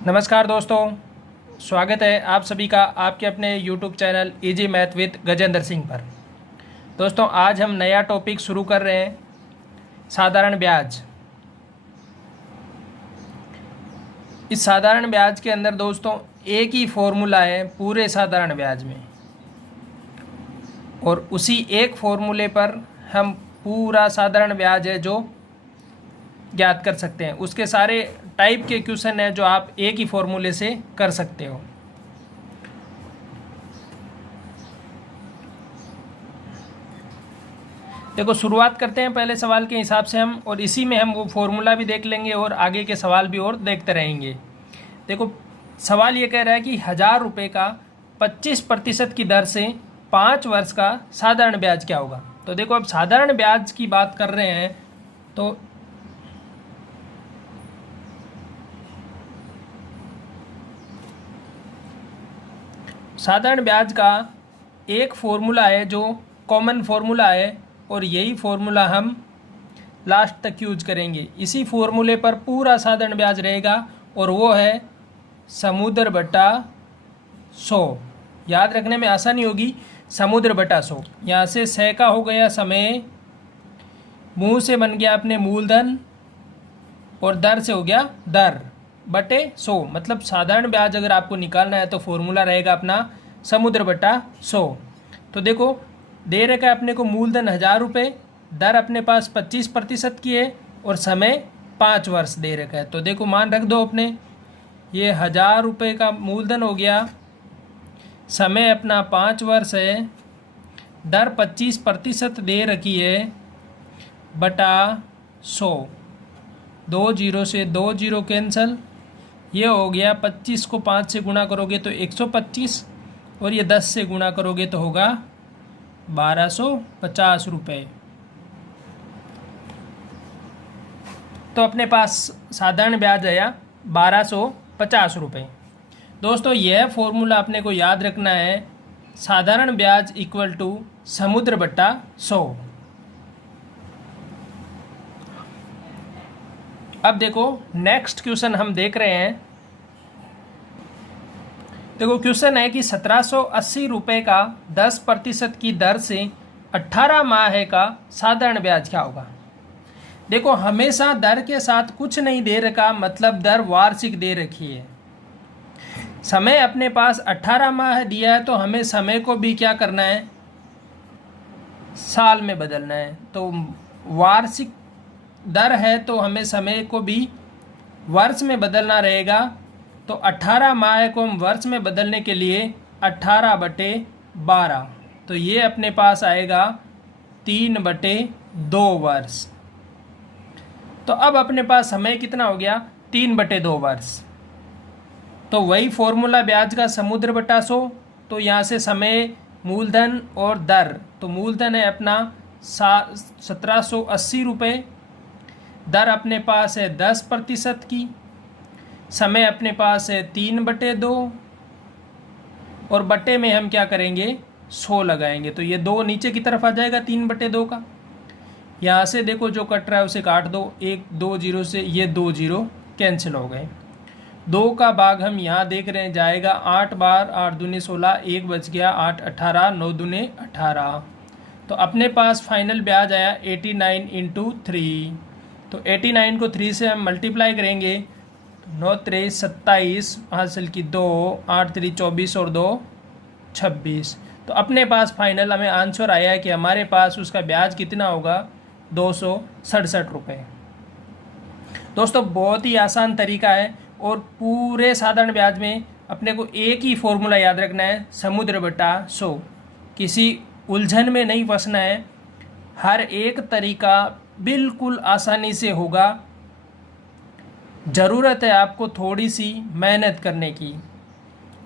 नमस्कार दोस्तों, स्वागत है आप सभी का आपके अपने YouTube channel easy math with Gajendra Singh पर। दोस्तों आज हम नया टॉपिक शुरू कर रहे हैं, साधारण ब्याज। इस साधारण ब्याज के अंदर दोस्तों एक ही फॉर्मूला है पूरे साधारण ब्याज में, और उसी एक फॉर्मूले पर हम पूरा साधारण ब्याज है जो ज्ञात कर सकते हैं। उसके सारे टाइप के क्वेश्चन हैं जो आप एक ही फॉर्मूले से कर सकते हो। देखो शुरुआत करते हैं पहले सवाल के हिसाब से हम, और इसी में हम वो फॉर्मूला भी देख लेंगे और आगे के सवाल भी और देखते रहेंगे। देखो सवाल ये कह रहा है कि 1000 रुपये का 25% की दर से 5 वर्ष का साधारण ब्याज क्या होगा। तो देखो अब साधारण ब्याज की बात कर रहे हैं तो साधारण ब्याज का एक फॉर्मूला है जो कॉमन फॉर्मूला है, और यही फॉर्मूला हम लास्ट तक यूज करेंगे। इसी फॉर्मूले पर पूरा साधारण ब्याज रहेगा, और वो है समुद्र बटा 100। याद रखने में आसानी होगी, समुद्र बटा 100। यहाँ से 100 का हो गया समय, मुँह से बन गया अपने मूलधन, और दर से हो गया दर बटे 100। मतलब साधारण ब्याज अगर आपको निकालना है तो फॉर्मूला रहेगा अपना समुद्र बटा 100। तो देखो दे रखा है अपने को मूलधन 1000 रुपये, दर अपने पास 25% की है, और समय 5 वर्ष दे रखा है। तो देखो मान रख दो अपने, ये 1000 रुपये का मूलधन हो गया, समय अपना 5 वर्ष है, दर 25% दे रखी है, बटा 100। 2 जीरो से 2 जीरो कैंसल, ये हो गया 25 को 5 से गुणा करोगे तो 125, और ये 10 से गुणा करोगे तो होगा 1250 रुपये। तो अपने पास साधारण ब्याज आया 1250 रुपये। दोस्तों यह फॉर्मूला अपने को याद रखना है, साधारण ब्याज इक्वल टू समुद्र बटा 100। अब देखो नेक्स्ट क्वेश्चन हम देख रहे हैं। देखो क्वेश्चन है कि 1780 रुपये का 10% की दर से 18 माह का साधारण ब्याज क्या होगा। देखो हमेशा दर के साथ कुछ नहीं दे रखा, मतलब दर वार्षिक दे रखी है। समय अपने पास 18 माह दिया है, तो हमें समय को भी क्या करना है, साल में बदलना है। तो वार्षिक दर है तो हमें समय को भी वर्ष में बदलना रहेगा। तो 18 माह को हम वर्ष में बदलने के लिए 18/12, तो ये अपने पास आएगा 3/2 वर्ष। तो अब अपने पास समय कितना हो गया, 3/2 वर्ष। तो वही फॉर्मूला ब्याज का समुद्र बटा 100। तो यहाँ से समय, मूलधन और दर, तो मूलधन है अपना 1780 रुपये, दर अपने पास है 10% की, समय अपने पास है 3/2, और बटे में हम क्या करेंगे, 100 लगाएंगे। तो ये 2 नीचे की तरफ आ जाएगा 3/2 का। यहाँ से देखो जो कट रहा है उसे काट दो, 1 2 जीरो से ये 2 जीरो कैंसिल हो गए। 2 का भाग हम यहाँ देख रहे हैं जाएगा 8 बार, 8 दूनी 16, 1 बच गया, 8 18, 9 दूने 18। तो अपने पास फाइनल ब्याज आया 89 × 3। तो 89 को 3 से हम मल्टीप्लाई करेंगे, 9 3 27 हासिल की 2, 8 3 24 और 2 26। तो अपने पास फाइनल हमें आंसर आया है कि हमारे पास उसका ब्याज कितना होगा, 267 रुपये। दोस्तों बहुत ही आसान तरीका है, और पूरे साधारण ब्याज में अपने को एक ही फॉर्मूला याद रखना है, समुद्र बटा 100। किसी उलझन में नहीं फंसना है, हर एक तरीका बिल्कुल आसानी से होगा। ज़रूरत है आपको थोड़ी सी मेहनत करने की।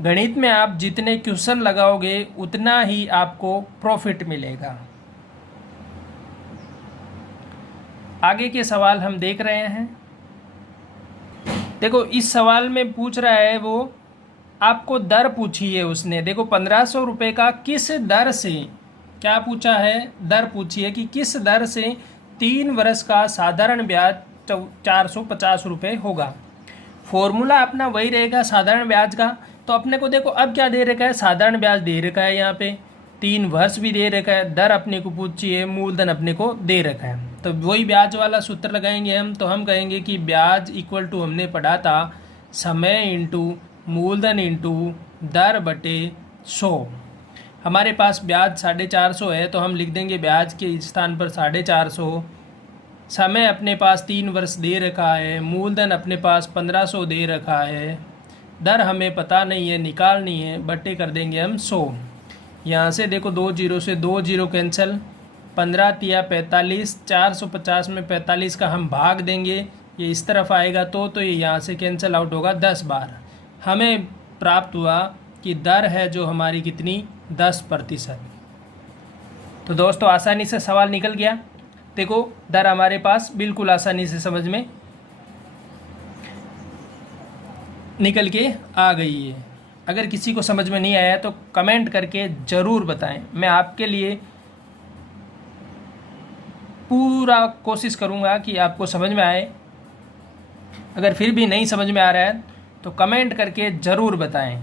गणित में आप जितने क्वेश्चन लगाओगे उतना ही आपको प्रॉफिट मिलेगा। आगे के सवाल हम देख रहे हैं। देखो इस सवाल में पूछ रहा है, वो आपको दर पूछी है उसने। देखो 1500 रुपये का किस दर से, क्या पूछा है, दर पूछी है कि किस दर से 3 वर्ष का साधारण ब्याज 450 रुपये होगा। फॉर्मूला अपना वही रहेगा साधारण ब्याज का। तो अपने को देखो अब क्या दे रखा है, साधारण ब्याज दे रखा है, यहाँ पे 3 वर्ष भी दे रखा है, दर अपने को पूछी है, मूलधन अपने को दे रखा है। तो वही ब्याज वाला सूत्र लगाएंगे हम। तो हम कहेंगे कि ब्याज इक्वल टू हमने पढ़ा था समय इंटू मूलधन इंटू दर बटे 100। हमारे पास ब्याज 450 है तो हम लिख देंगे ब्याज के स्थान पर 450। समय अपने पास 3 वर्ष दे रखा है, मूलधन अपने पास 1500 दे रखा है, दर हमें पता नहीं है, निकालनी है, बटे कर देंगे हम 100। यहाँ से देखो 2 जीरो से 2 जीरो कैंसिल, 15 तिया 45, 450 में 45 का हम भाग देंगे, ये इस तरफ आएगा तो ये यहाँ से कैंसिल आउट होगा 10 बार। हमें प्राप्त हुआ कि दर है जो हमारी कितनी, 10%। तो दोस्तों आसानी से सवाल निकल गया। देखो दर हमारे पास बिल्कुल आसानी से समझ में निकल के आ गई है। अगर किसी को समझ में नहीं आया तो कमेंट करके ज़रूर बताएं, मैं आपके लिए पूरा कोशिश करूंगा कि आपको समझ में आए। अगर फिर भी नहीं समझ में आ रहा है तो कमेंट करके ज़रूर बताएं।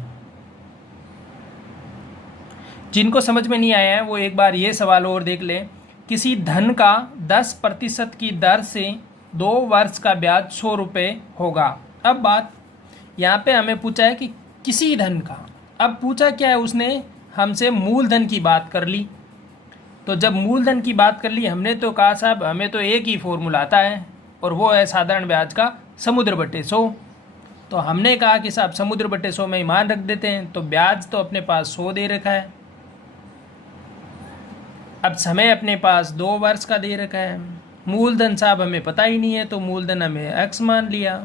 जिनको समझ में नहीं आया है वो एक बार ये सवाल और देख लें। किसी धन का 10% की दर से 2 वर्ष का ब्याज 100 रुपये होगा। अब बात यहाँ पे हमें पूछा है कि किसी धन का, अब पूछा क्या है उसने हमसे, मूलधन की बात कर ली। तो जब मूलधन की बात कर ली हमने तो कहा साहब हमें तो एक ही फॉर्मूला आता है और वो है साधारण ब्याज का समुद्र बटे 100। तो हमने कहा कि साहब समुद्र बटे 100 में ही मान रख देते हैं। तो ब्याज तो अपने पास 100 दे रखा है, अब समय अपने पास 2 वर्ष का दे रखा है, मूलधन साहब हमें पता ही नहीं है तो मूलधन हमें x मान लिया,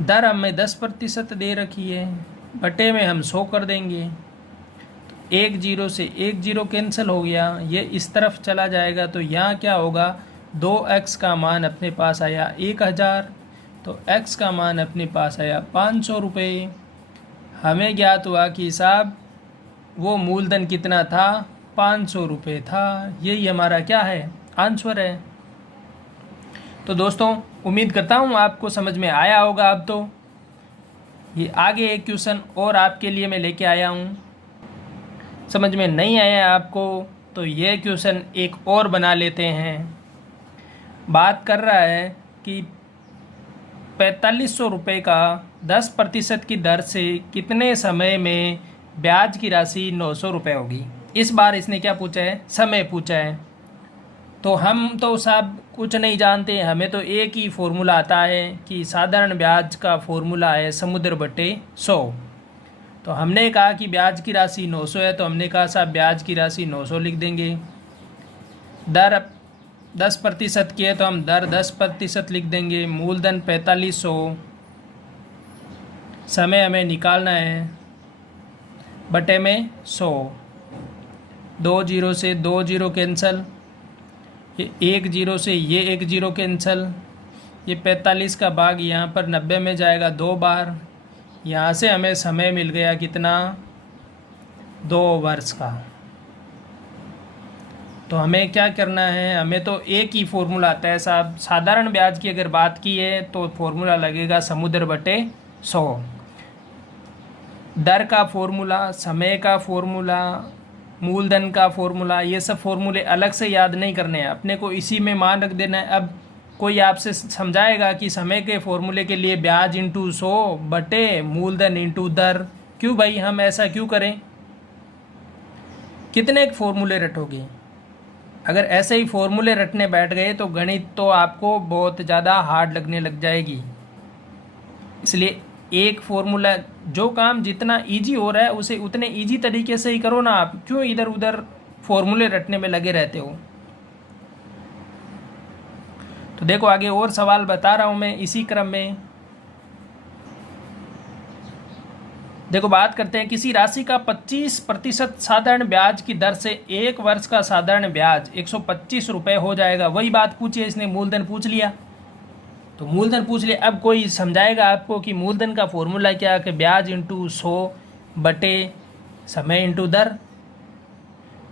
दर हमें 10% दे रखी है, बटे में हम 100 कर देंगे। 1 जीरो से 1 जीरो कैंसिल हो गया, ये इस तरफ चला जाएगा तो यहाँ क्या होगा, 2x का मान अपने पास आया 1000, तो x का मान अपने पास आया 500 रुपये। हमें ज्ञात हुआ कि साहब वो मूलधन कितना था, 500 रुपये था। यही हमारा क्या है, आंसर है। तो दोस्तों उम्मीद करता हूँ आपको समझ में आया होगा। अब तो ये आगे एक क्वेश्चन और आपके लिए मैं लेके आया हूँ, समझ में नहीं आया आपको तो ये क्वेश्चन एक और बना लेते हैं। बात कर रहा है कि 4500 रुपये का 10% की दर से कितने समय में ब्याज की राशि 900 रुपये होगी। इस बार इसने क्या पूछा है, समय पूछा है। तो हम तो साहब कुछ नहीं जानते, हमें तो एक ही फॉर्मूला आता है कि साधारण ब्याज का फॉर्मूला है समुद्र बटे 100। तो हमने कहा कि ब्याज की राशि 900 है तो हमने कहा साहब ब्याज की राशि 900 लिख देंगे। दर 10% की है तो हम दर 10% लिख देंगे। मूलधन 4500, समय हमें निकालना है, बटे में 100। 2 जीरो से 2 जीरो कैंसिल, ये 1 जीरो से ये 1 जीरो कैंसिल, ये 45 का भाग यहाँ पर 90 में जाएगा 2 बार। यहाँ से हमें समय मिल गया कितना, 2 वर्ष का। तो हमें क्या करना है, हमें तो एक ही फॉर्मूला आता है साहब। साधारण ब्याज की अगर बात की है तो फॉर्मूला लगेगा समुद्र बटे 100। दर का फॉर्मूला, समय का फॉर्मूला, मूलधन का फॉर्मूला, ये सब फॉर्मूले अलग से याद नहीं करने हैं, अपने को इसी में मान रख देना है। अब कोई आपसे समझाएगा कि समय के फॉर्मूले के लिए ब्याज इंटू 100 बटे मूलधन इंटू दर, क्यों भाई हम ऐसा क्यों करें, कितने फॉर्मूले रटोगे। अगर ऐसे ही फॉर्मूले रटने बैठ गए तो गणित तो आपको बहुत ज़्यादा हार्ड लगने लग जाएगी। इसलिए एक फॉर्मूला, जो काम जितना इजी हो रहा है उसे उतने इजी तरीके से ही करो ना आप, क्यों इधर उधर फॉर्मूले रटने में लगे रहते हो। तो देखो आगे और सवाल बता रहा हूँ मैं इसी क्रम में। देखो बात करते हैं, किसी राशि का 25% साधारण ब्याज की दर से 1 वर्ष का साधारण ब्याज 125 रुपये हो जाएगा। वही बात पूछी है इसने, मूलधन पूछ लिया। तो मूलधन पूछ लिया, अब कोई समझाएगा आपको कि मूलधन का फॉर्मूला क्या है, कि ब्याज इंटू 100 बटे समय इंटू दर।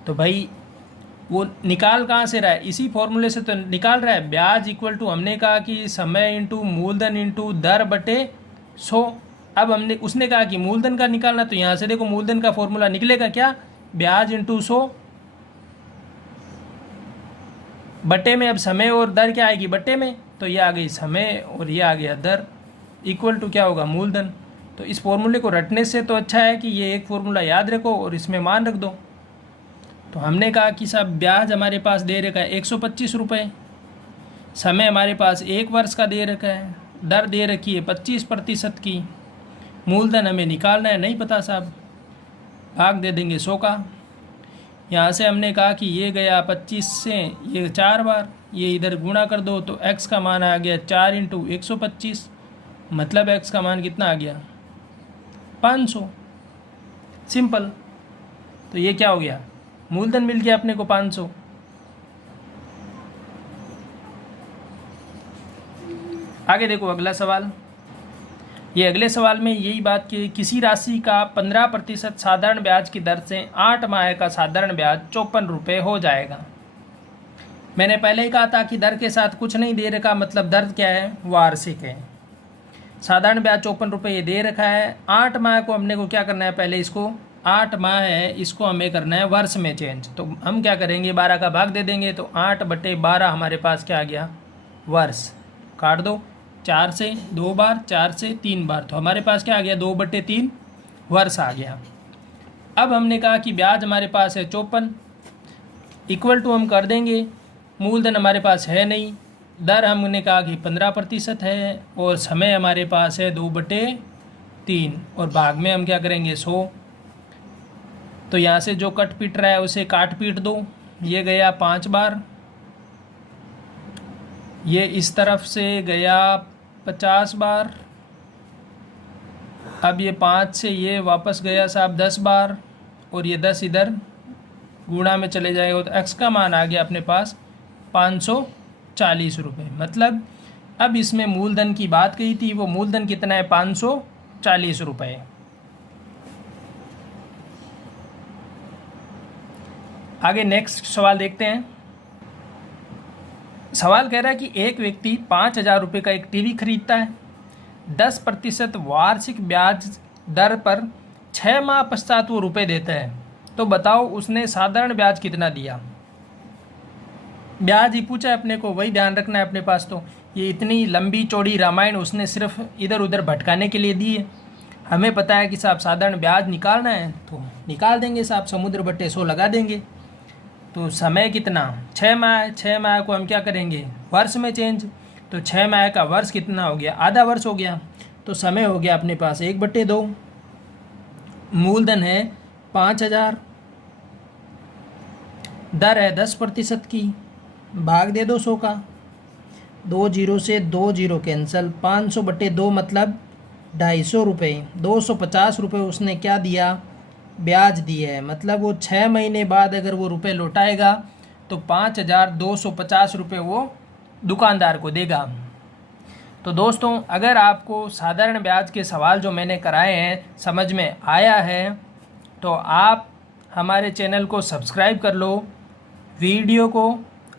तो भाई वो निकाल कहाँ से रहा है, इसी फॉर्मूले से तो निकाल रहा है। ब्याज इक्वल टू हमने कहा कि समय इंटू मूलधन इंटू दर बटे 100। अब हमने उसने कहा कि मूलधन का निकालना, तो यहाँ से देखो मूलधन का फॉर्मूला निकलेगा क्या, ब्याज इंटू 100 बटे में, अब समय और दर क्या आएगी बटे में, तो ये आ गई समय और ये आ गया दर, इक्वल टू क्या होगा मूलधन। तो इस फॉर्मूले को रटने से तो अच्छा है कि ये एक फॉर्मूला याद रखो और इसमें मान रख दो। तो हमने कहा कि साहब ब्याज हमारे पास दे रखा है 125 रुपये, समय हमारे पास 1 वर्ष का दे रखा है, दर दे रखी है 25% की, मूलधन हमें निकालना है, नहीं पता साहब, भाग दे देंगे 100 का। यहाँ से हमने कहा कि ये गया 25 से ये 4 बार, ये इधर गुणा कर दो तो x का मान आ गया 4 इंटू 125, मतलब x का मान कितना आ गया 500, सिंपल। तो ये क्या हो गया, मूलधन मिल गया अपने को 500। आगे देखो अगला सवाल, ये अगले सवाल में यही बात कि किसी राशि का 15% साधारण ब्याज की दर से 8 माह का साधारण ब्याज 54 रुपये हो जाएगा। मैंने पहले ही कहा था कि दर के साथ कुछ नहीं दे रखा, मतलब दर क्या है, वार्षिक है। साधारण ब्याज 54 रुपये ये दे रखा है। 8 माह को हमने को क्या करना है, पहले इसको 8 माह है, इसको हमें करना है वर्ष में चेंज। तो हम क्या करेंगे, 12 का भाग दे देंगे, तो 8/12 हमारे पास क्या आ गया, वर्ष। काट दो, 4 से 2 बार, 4 से 3 बार, तो हमारे पास क्या आ गया 2/3 वर्ष आ गया। अब हमने कहा कि ब्याज हमारे पास है 54, इक्वल टू हम कर देंगे, मूलधन हमारे पास है नहीं, दर हमने कहा कि 15% है, और समय हमारे पास है 2/3, और भाग में हम क्या करेंगे 100। तो यहाँ से जो कट पीट रहा है उसे काट पीट दो, ये गया 5 बार, ये इस तरफ से गया 50 बार, अब ये 5 से ये वापस गया साहब 10 बार, और ये 10 इधर गुणा में चले जाएगा, तो x का मान आ गया अपने पास 540 रुपये। मतलब अब इसमें मूलधन की बात कही थी, वो मूलधन कितना है 540 रुपये। आगे नेक्स्ट सवाल देखते हैं। सवाल कह रहा है कि एक व्यक्ति 5,000 रुपये का एक टीवी खरीदता है, 10% वार्षिक ब्याज दर पर 6 माह पश्चात वो रुपये देता है, तो बताओ उसने साधारण ब्याज कितना दिया। ब्याज ही पूछा है अपने को, वही ध्यान रखना है अपने पास। तो ये इतनी लंबी चौड़ी रामायण उसने सिर्फ इधर उधर भटकाने के लिए दी है। हमें पता है कि साहब साधारण ब्याज निकालना है, तो निकाल देंगे साहब, समुद्र बटे 100 लगा देंगे। तो समय कितना, 6 माह, 6 माह को हम क्या करेंगे वर्ष में चेंज, तो 6 माह का वर्ष कितना हो गया, आधा वर्ष हो गया। तो समय हो गया अपने पास 1/2, मूलधन है 5,000, दर है 10% की, भाग दे दो 100 का, 2 जीरो से 2 जीरो कैंसल, 500/2 मतलब 250 रुपये, 250 रुपये उसने क्या दिया, ब्याज दिया है। मतलब वो 6 महीने बाद अगर वो रुपए लौटाएगा तो 5,250 रुपये वो दुकानदार को देगा। तो दोस्तों, अगर आपको साधारण ब्याज के सवाल जो मैंने कराए हैं समझ में आया है, तो आप हमारे चैनल को सब्सक्राइब कर लो, वीडियो को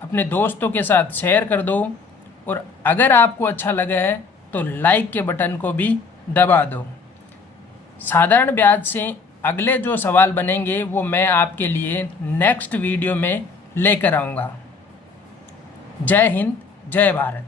अपने दोस्तों के साथ शेयर कर दो, और अगर आपको अच्छा लगा है तो लाइक के बटन को भी दबा दो। साधारण ब्याज से अगले जो सवाल बनेंगे वो मैं आपके लिए नेक्स्ट वीडियो में लेकर आऊँगा। जय हिंद, जय भारत।